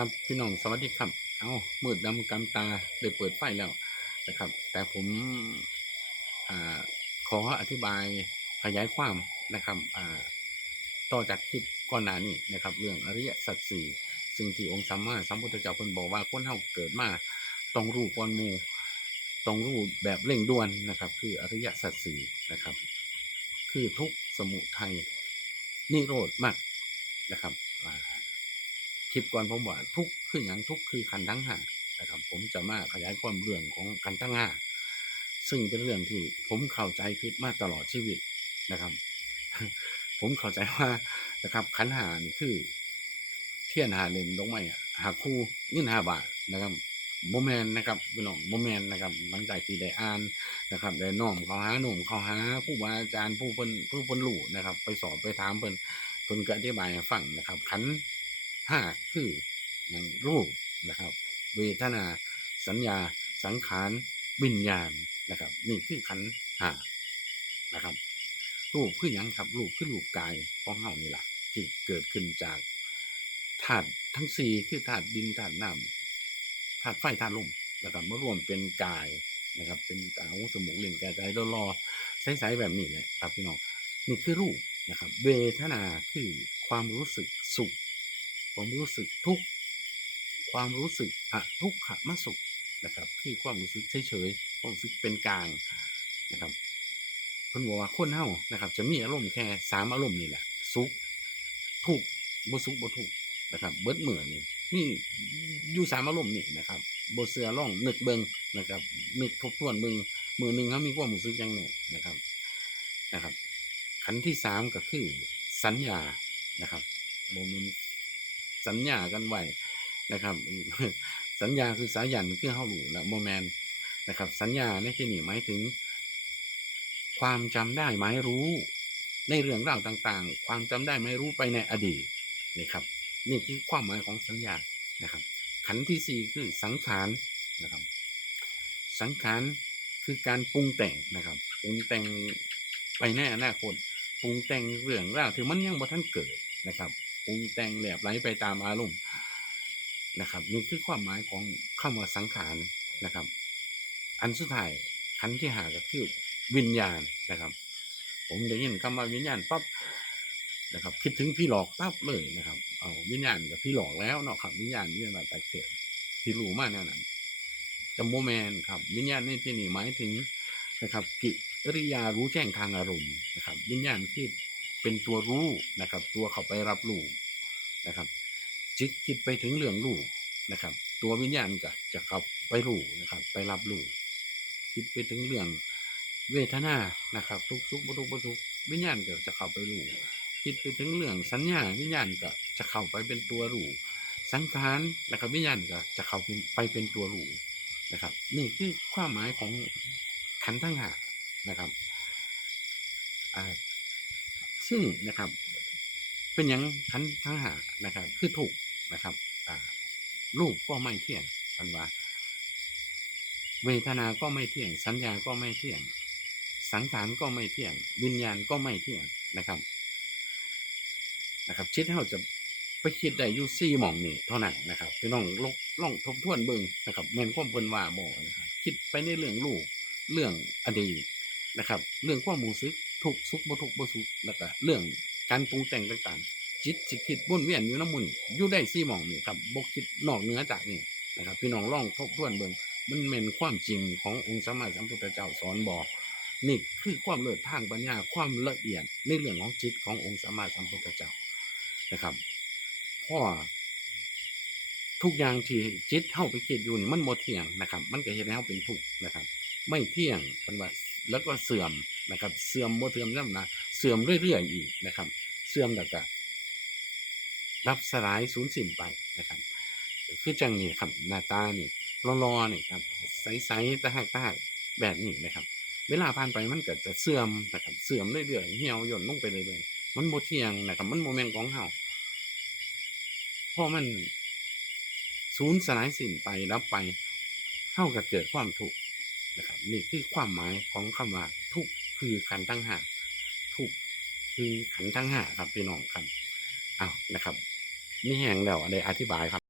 ครับพี่น้องสวัสดีครับ เอามืดดำกำตาได้เปิดไฟแล้วนะครับ แต่ผมอขออธิบายขยายความนะครับต่อจากคลิปก่อนหน้านี้นะครับ เรื่องอริยสัจสี่สิ่งที่องค์สัมมาสัมพุทธเจ้าเพิ่นบอกว่าคนเฮาเกิดมาต้องรู้ก่อนมูต้องรู้แบบเร่งด่วนนะครับ คืออริยสัจสี่นะครับ คือทุกสมุทัยนิโรธมรรคนะครับ ลิปก่อนผมว่าทุกข์คืออย่างทุกคือขันทั้งห้านะครับผมจะมาขยายความเรื่องของขันทั้งห้าซึ่งเป็นเรื่องที่ผมเข้าใจผิดมาตลอดชีวิตนะครับ ผมเข้าใจว่านะครับขันหานี่คือ เทียนหาเล่มดอกไม้หาคู่เงินห้าบาทนะครับโมแมนนะครับพี่น้องโมแมนนะครับหลังจากที่ได้อ่านนะครับได้น้อมเขาหาหนุ่มเขาหา ผู้บาอาจารย์ผู้เพิ่นผู้เพิ่นรู้นะครับ ไปสอบไปถามเพิ่นเพิ่นก็อธิบายฟังนะครับขัน ห้าคืออย่างรูปนะครับ เวทนาสัญญาสังขารวิญญาณนะครับ นี่คือขันธ์ห้านะครับ รูปคือหยังครับรูปคือรูปกายของเฮานี่แหละที่เกิดขึ้นจากธาตุทั้งสี่คือธาตุดินธาตุน้ำธาตุไฟธาตุลมแล้วก็มารวมเป็นกายนะครับ เป็นตาหูจมูกลิ้นกายใจรอๆใสๆแบบนี้แหละครับพี่น้องนี่คือรูปนะครับ เวทนาคือความรู้สึกสุข ความรู้สึกทุกความรู้สึกอะทุกขมสุขนะครับ คือความรู้สึกเฉยๆความรู้สึกเป็นกลางนะครับเพิ่นบอกว่าคนเฮานะครับ จะมีอารมณ์แค่สามอารมณ์นี่แหละสุขทุกบ่สุขบ่ทุกนะครับ เบิดมื้อนี่มีอยู่สามอารมณ์นี่นะครับบเชื่อลองนึกเบิงนะครับนึกทบทวนเบิงมือหนึงเฮามีความรู้สึกจังไดนะครับนะครับ ขันที่สามก็คือสัญญานะครับบ่แม่น สัญญากันไว้นะครับ สัญญาคือสายันคือเฮารู้แล้วบ่แมนนะครับ สัญญาในที่นี้หมายถึง ความจำได้หมายรู้ ในเรื่องราวต่างๆ ความจำได้หมายรู้ไปในอดีตนี่ครับนี่คือความหมายของสัญญานะครับ ขันที่สี่คือสังขารนะครับ สังขารคือการปรุงแต่งนะครับปรุงแต่งไปในอนาคตปรุงแต่งเรื่องราวที่มันยังบ่ทันเกิดนะครับ ปรุงแต่งแหลบไหลไปตามอารมณ์นะครับนี่คือความหมายของคำว่าสังขารนะครับ อันสุดท้ายขันที่หาก็คือวิญญาณนะครับ ผมได้ยินคำว่าวิญญาณปั๊บนะครับ คิดถึงพี่หลอกปั๊บเลยนะครับเอาวิญญาณกับพี่หลอกแล้วเนาะครับ วิญญาณวิญญาณแบบแต่เกิดที่รู้มาแน่นั้นแต่โมแมนครับ วิญญาณในที่นี้หมายถึงนะครับ กิริยารู้แจ้งทางอารมณ์นะครับ วิญญาณที่ เป็นตัวรู้นะครับ ตัวเขาไปรับรู้นะครับจิตคิดไปถึงเรื่องรู้นะครับ ตัววิญญาณก็จะเข้าไปรู้นะครับ ไปรับรู้คิดไปถึงเรื่องเวทนานะครับ ทุกข์สุขบ่ทุกบทุกวิญญาณก็จะเข้าไปรู้คิดไปถึงเรื่องสัญญาวิญญาณก็จะเข้าไปเป็นตัวรู้สังขารนะครับวิญญาณก็จะเข้าไปเป็นตัวรู้นะครับ นี่คือความหมายของขันธ์ทั้งห้านะครับอ่า ซึ่งนะครับ เป็นอย่างขันทั้งหานะครับ คือถูกนะครับรูปก็ไม่เที่ยงพันว่า เวทนา ก็ไม่เที่ยง สัญญา ก็ไม่เที่ยง สังขารก็ไม่เที่ยง วิญญาณก็ไม่เที่ยงนะครับนะครับชิดเฮาจะไปคิดได้อยู่สี่หมองนี่เท่านั้นนะครับพี่น้องลองลองทบทวนเบิ่งนะครับแม่นความเพิ่นว่าบ่นะครับ คิดไปในเรื่องลูกเรื่องอดีตนะครับ เรื่องความรู้สึก ทุกสุขบ่ทุกบ่สุขแล้วก็เรื่องการปรุงแต่งต่างๆ จิตสิคิดวนเวียนอยู่น้ำมุนอยู่ได้สี่หมองนี่ครับบ่คิดนอกเหนือจากนี่นะครับ พี่น้องลองทบทวนเบิ่งมันแม่นความจริงขององค์สมมาสัมพุทธเจ้าสอนบอกนี่คือความเลิศทางปัญญาความละเอียดในเรื่องของจิตขององค์สมมาสัมพุทธเจ้านะครับเพราะทุกอย่างที่จิตเฮาไปคิดอยู่นี่มันบ่เที่ยงนะครับ มันก็เฮ็ดให้เฮาเป็นทุกข์นะครับ ไม่เที่ยงเป็นว่าแล้วก็เสื่อม นะครับ เสื่อมบ่เสื่อมซ้ำนะเสื่อมเรื่อยๆอีกนะครับ เสื่อมแล้วก็รับสลายสูญสิ้นไปนะครับคือจังนี่ครับหน้าตานี่รอๆนี่ครับใสๆตะหักตะหักแบบนี้นะครับ เวลาผ่านไปมันก็จะเสื่อมนะครับเสื่อมเรื่อยๆเหี่ยวย่นลงไปเรื่อยๆมันบ่เทียงนะครับ มันบ่แม่นของเฮาเพราะมันสูญสลายสิ้นไปรับไปเฮาก็เกิดความทุกข์นะครับนี่คือความหมายของคำว่าทุกข์ คือขันตั้งหาทุกคือขันตั้งหาครับพี่น้องครับอ้าวนะครับนี่แหงแล้วได้อธิบายครับ